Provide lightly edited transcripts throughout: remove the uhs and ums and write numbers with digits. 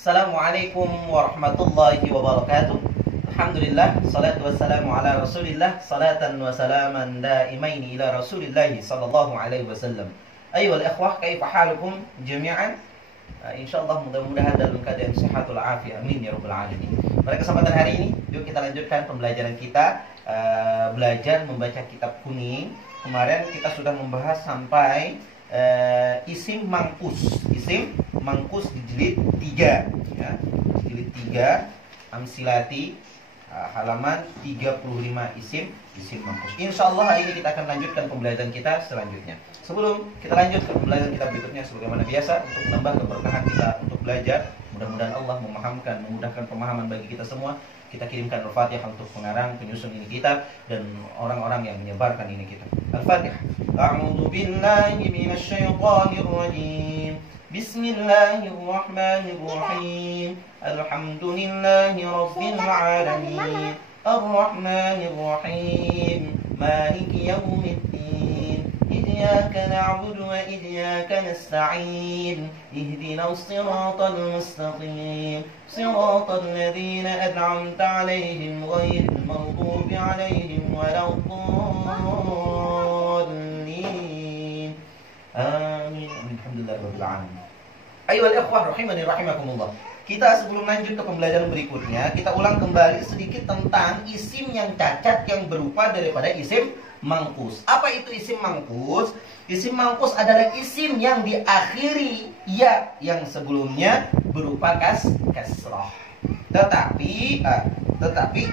Assalamualaikum warahmatullahi wabarakatuh. Alhamdulillah, salatu wassalamu ala rasulillah, salatan wa salaman daimaini ila rasulillahi sallallahu alaihi wasallam. Ayyuhal ikhwah, kaifa halukum jami'an? Insyaallah mudah-mudahan dalam keadaan sehat walafiat, amin ya rabbal alamin. Pada kesempatan hari ini, yuk kita lanjutkan pembelajaran kita, belajar membaca kitab kuning. Kemarin kita sudah membahas sampai isim mangkus di jilid 3 ya. Jilid 3 Amsilati, halaman 35, isim mangkus. Insyaallah hari ini kita akan lanjutkan pembelajaran kita selanjutnya. Sebelum kita lanjut ke pembelajaran kita berikutnya, sebagaimana biasa, untuk menambah keberkahan kita untuk belajar, mudah-mudahan Allah memudahkan pemahaman bagi kita semua. Kita kirimkan Al-Fatihah untuk pengarang, penyusun ini kitab, dan orang-orang yang menyebarkan ini kitab. Al-Fatihah. A'udzu billahi minasy syaithanir rajim. Bismillahirrahmanirrahim. Alhamdulillahi rabbil alamin. Ar-Rahmanir Rahim. Maliki yaumiddin. إياك نعبد وإياك نستعين اهدنا الصراط المستقيم صراط الذين أنعمت عليهم غير المغضوب عليهم ولا الضالين آمين. Alhamdulillah rabbil alamin. Ayyuhal ikhwah rahimani rahimakumullah. Kita sebelum lanjut ke pembelajaran berikutnya, kita ulang kembali sedikit tentang isim yang cacat yang berupa daripada isim mangkus. Apa itu isim mangkus? Isim mangkus adalah isim yang diakhiri ya yang sebelumnya berupa kasrah. Tetapi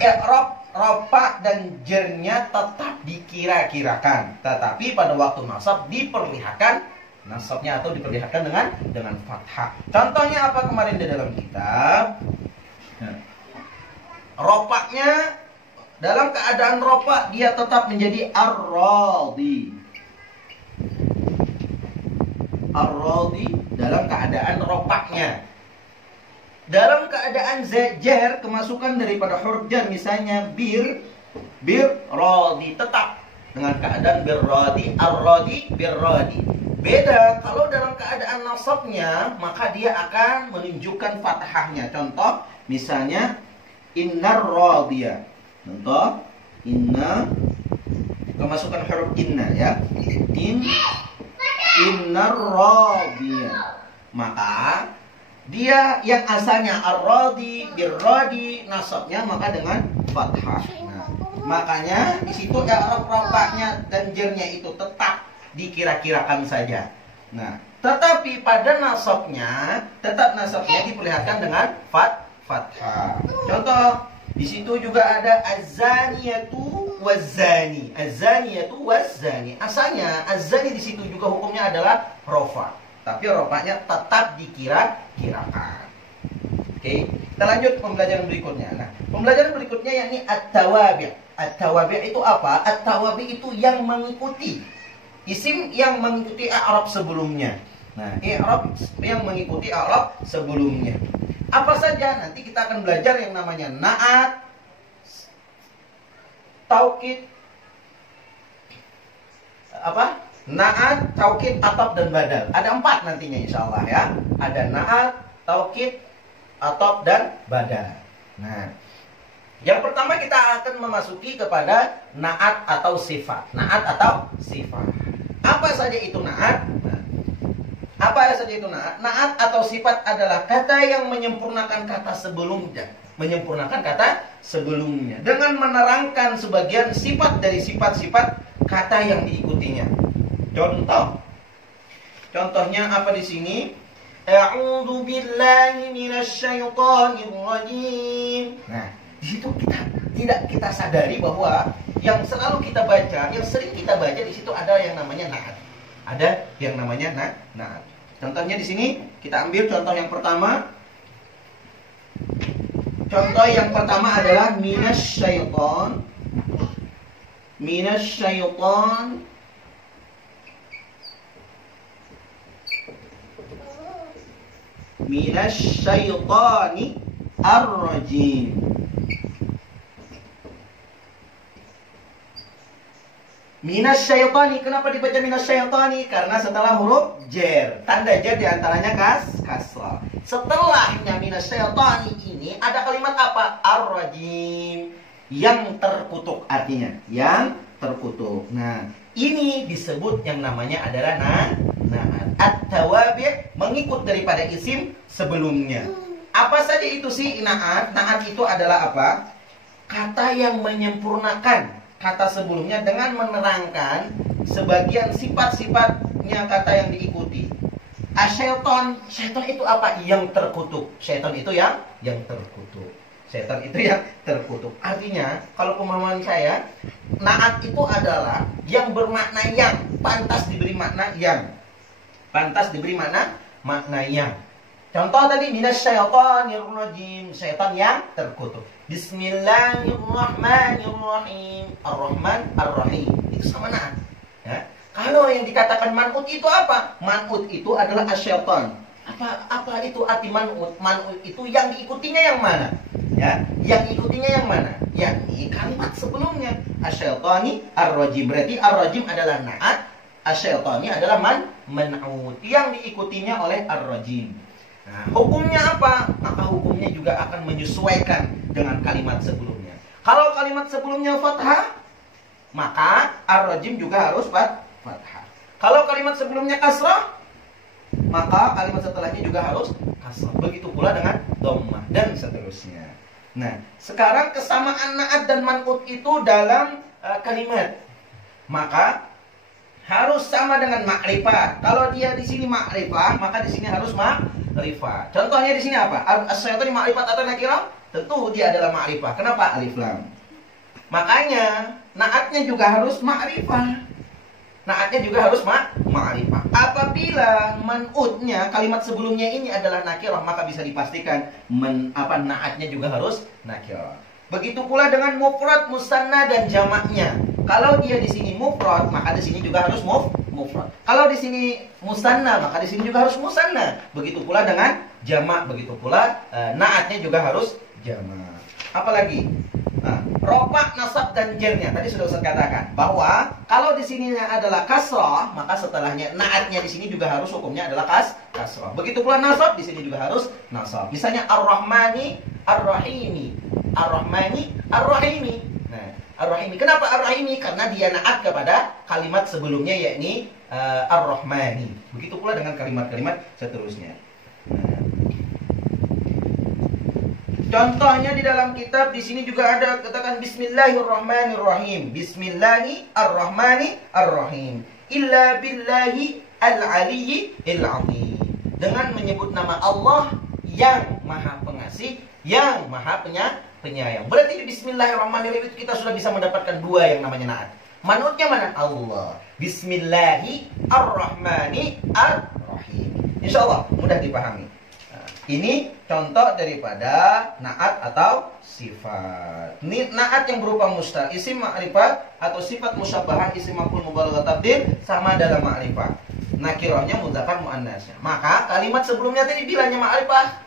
i'rab, rofa dan jernya tetap dikira-kirakan. Tetapi pada waktu nasab diperlihatkan nasabnya atau diperlihatkan dengan fathah. Contohnya apa kemarin di dalam kitab? Rofaknya dalam keadaan rofa dia tetap menjadi ar-radi. Ar-radi dalam keadaan rofaknya. Dalam keadaan jar kemasukan daripada huruf jar, misalnya bir radi, tetap dengan keadaan bir radi, ar-radi bir radi. Beda kalau dalam keadaan nasabnya, maka dia akan menunjukkan fathahnya. Contoh misalnya innar radiyah. Contoh inna, kemasukan huruf inna ya. Innar radiyah. Maka dia yang asalnya ar-radi bir-radi, nasabnya maka dengan fathah. Nah, makanya di situ i'rab rafa'nya dan jernya itu tetap dikira-kirakan saja. Nah, tetapi pada nasabnya diperlihatkan dengan fathah. Contoh di situ juga ada az-zaniyatu waz-zani. Az-zaniyatu waz-zani. Asalnya az-zani di situ juga hukumnya adalah rofa, tapi rofanya tetap dikira-kirakan. Oke, kita lanjut pembelajaran berikutnya. Nah, pembelajaran berikutnya yakni at-tawabi'. At-tawabi' itu apa? At-tawabi' itu yang mengikuti isim yang mengikuti i'rab sebelumnya. Nah, i'rab yang mengikuti i'rab sebelumnya. Apa saja? Nanti kita akan belajar yang namanya na'at, taukid, na'at, taukid, ataf, dan badal. Ada 4 nantinya insyaallah ya. Ada na'at, taukid, ataf, dan badal. Nah, yang pertama kita akan memasuki kepada na'at atau sifat. Na'at atau sifat. Apa saja itu na'at? Apa saja itu na'at? Na'at atau sifat adalah kata yang menyempurnakan kata sebelumnya. Dengan menerangkan sebagian sifat dari sifat-sifat kata yang diikutinya. Contohnya apa di sini? A'udzu billahi minasy syaithanir rajim. Nah, di situ kita sadari bahwa yang selalu kita baca, yang sering kita baca di situ ada yang namanya na'at. Ada yang namanya na'at. Contohnya di sini kita ambil contoh yang pertama. Contoh yang pertama adalah minasyaiton. Minasyaiton. Minasyaitani ar-rajim. Minasyaitani, kenapa dibaca minasyaitani? Karena setelah huruf jar, tanda jar diantaranya kasrah. Setelahnya minasyaitani ini ada kalimat apa? Ar-rajim, yang terkutuk, artinya yang terkutuk. Nah, ini disebut yang namanya adalah na'at. At-tawabi' mengikut daripada isim sebelumnya. Apa saja itu sih na'at? Na'at itu adalah apa? Kata yang menyempurnakan kata sebelumnya dengan menerangkan sebagian sifat-sifatnya kata yang diikuti. Asyaiton, syaiton itu apa? Yang terkutuk. Syaiton itu yang terkutuk. Syaiton itu yang terkutuk. Artinya, kalau pemahaman saya, na'at itu adalah yang bermakna yang, pantas diberi makna yang. Pantas diberi makna yang. Contoh tadi, minasyaitonirrajim, syaitan yang terkutuk. Bismillahirrahmanirrahim. Ar-Rahman, Ar-Rahim. Itu sama na'at. Ya. Kalau yang dikatakan man'ut itu apa? Man'ut itu adalah asyaiton. Apa itu arti man'ut? Man'ut itu yang diikutinya yang mana? Ya, yang ikutinya yang mana? Yakni kalimat sebelumnya. Asyaitani ar-rajim. Berarti ar-rajim adalah na'at, asyaitani adalah man'ut, yang diikutinya oleh ar-rajim. Nah, hukumnya apa? Maka hukumnya juga akan menyesuaikan dengan kalimat sebelumnya. Kalau kalimat sebelumnya fathah, maka ar-rajim juga harus fathah. Kalau kalimat sebelumnya kasrah, maka kalimat setelahnya juga harus kasrah. Begitu pula dengan dhammah dan seterusnya. Nah, sekarang kesamaan na'at dan man'ut itu dalam kalimat. Maka harus sama dengan ma'rifah. Kalau dia di sini ma'rifah, maka di sini harus ma'rifah. Contohnya di sini apa? As-syaitan ma'rifat atau nakirah? Tentu dia adalah ma'rifah. Kenapa? Alif lam. Makanya na'atnya juga harus ma'rifah. Na'atnya juga harus ma'rifah. Apabila man'utnya, kalimat sebelumnya ini adalah nakirah, maka bisa dipastikan na'atnya juga harus nakirah. Begitu pula dengan mufrad, musanna dan jamaknya. Kalau dia di sini mufrad, maka di sini juga harus mufrad. Kalau di sini musanna, maka di sini juga harus musanna. Begitu pula dengan jamak, begitu pula na'atnya juga harus jamak. Apalagi? Nah, rofa, nasab dan jernya. Tadi sudah Ustaz katakan bahwa kalau di sini adalah kasrah, maka setelahnya na'atnya di sini juga harus hukumnya adalah kasrah. Begitu pula nasab, di sini juga harus nasab. Misalnya ar-Rahmani, ar-Rahimi. Ar-Rahmani, ar-Rahimi. Nah, ar-Rahimi. Kenapa ar-Rahimi? Karena dia na'at kepada kalimat sebelumnya, yakni ar-Rahmani. Begitu pula dengan kalimat-kalimat seterusnya. Nah, contohnya di dalam kitab di sini juga ada katakan Bismillahirrahmanirrahim. Bismillahirrahmanirrahim. Illa billahi al-aliyyi al-azim. Dengan menyebut nama Allah yang Maha Pengasih, yang Maha Penyayang. Berarti di Bismillahirrahmanirrahim itu kita sudah bisa mendapatkan dua yang namanya na'at. Manutnya mana? Allah. Bismillahirrahmanirrahim. Insyaallah mudah dipahami. Ini contoh daripada na'at atau sifat. Ini na'at yang berupa mustaq, isim ma'rifat atau sifat musyabbahah, isim maf'ul mubalaghah tabdil sama dalam ma'rifat. Nakirahnya mudzakkar muannasnya. Maka kalimat sebelumnya tadi bilangnya ma'rifat.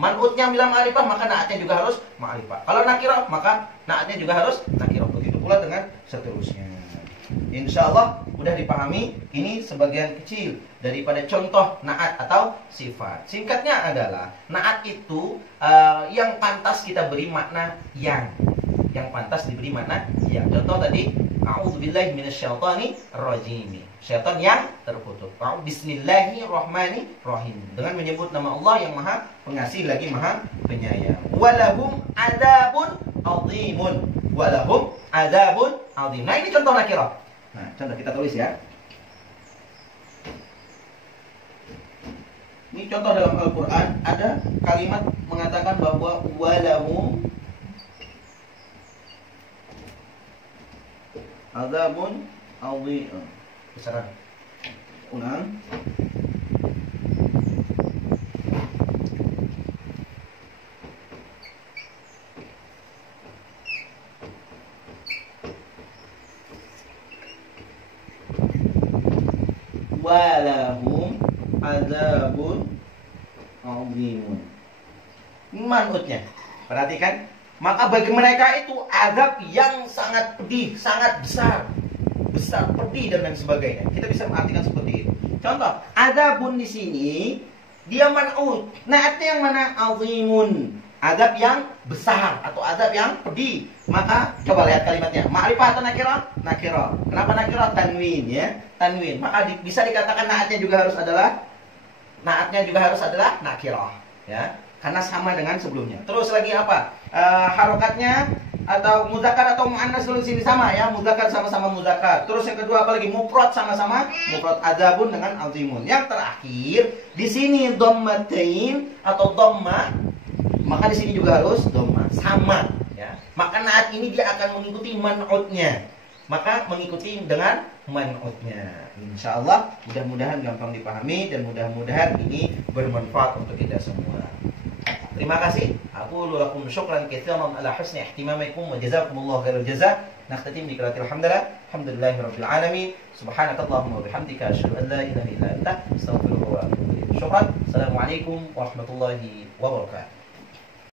Man'utnya bilang ma'rifah, maka na'atnya juga harus ma'rifah. Kalau nakirah, maka na'atnya juga harus nakirah. Begitu pula dengan seterusnya. Insyaallah mudah dipahami. Ini sebagian kecil daripada contoh na'at atau sifat. Singkatnya adalah na'at itu yang pantas kita beri makna yang pantas diberi makna yang. Contoh tadi, a'udzubillahi minasyaitonirrajim. Syaitan yang terkutuk. Bismillahirrahmanirrahim. Dengan menyebut nama Allah yang Maha Pengasih lagi Maha Penyayang. Walahum adzabun azimun. Walahum adzabun azim. Nah, ini contoh nakirah. Nah, contoh kita tulis ya. Ini contoh dalam Al-Quran. Ada kalimat mengatakan bahwa walahum adzabun azim. Besaran. Ulang. Walahum adzabun azimun. Manutnya. Perhatikan. Maka bagi mereka itu azab yang sangat pedih, sangat besar, pedih dan lain sebagainya. Kita bisa mengartikan seperti itu. Contoh, adzabun di sini dia man'ut. Naatnya yang mana? Azimun. Adab yang besar atau adab yang pedih. Maka coba lihat kalimatnya. Ma'rifah atau nakirah? Nakirah. Kenapa nakirah? Tanwin ya. Tanwin. Maka bisa dikatakan naatnya juga harus adalah nakirah ya. Karena sama dengan sebelumnya. Terus lagi apa? Harokatnya atau muzakkar atau muannas dulu sini sama ya. Muzakkar sama-sama muzakkar. Terus yang kedua apa lagi? Mufrad sama-sama mufrad. Adzabun dengan azimun. Yang terakhir di sini dhammatain atau dhammah, maka di sini juga harus dhammah. Sama ya. Maka naat ini dia akan mengikuti man'utnya. Maka mengikuti dengan man'utnya. Insyaallah mudah-mudahan gampang dipahami dan mudah-mudahan ini bermanfaat untuk kita semua. Terima kasih. Aku lakum syukran katsiran ala husni ihtimamikum wa jazakumullahu khairal jazaa. Nakhtatim bi qiraatil hamdalah. Alhamdulillahirabbil alamin. Subhanakallahumma wa bihamdika asyhadu an la ilaha illa anta astaghfiruka wa atubu ilaik. Syukran. Assalamualaikum warahmatullahi wabarakatuh.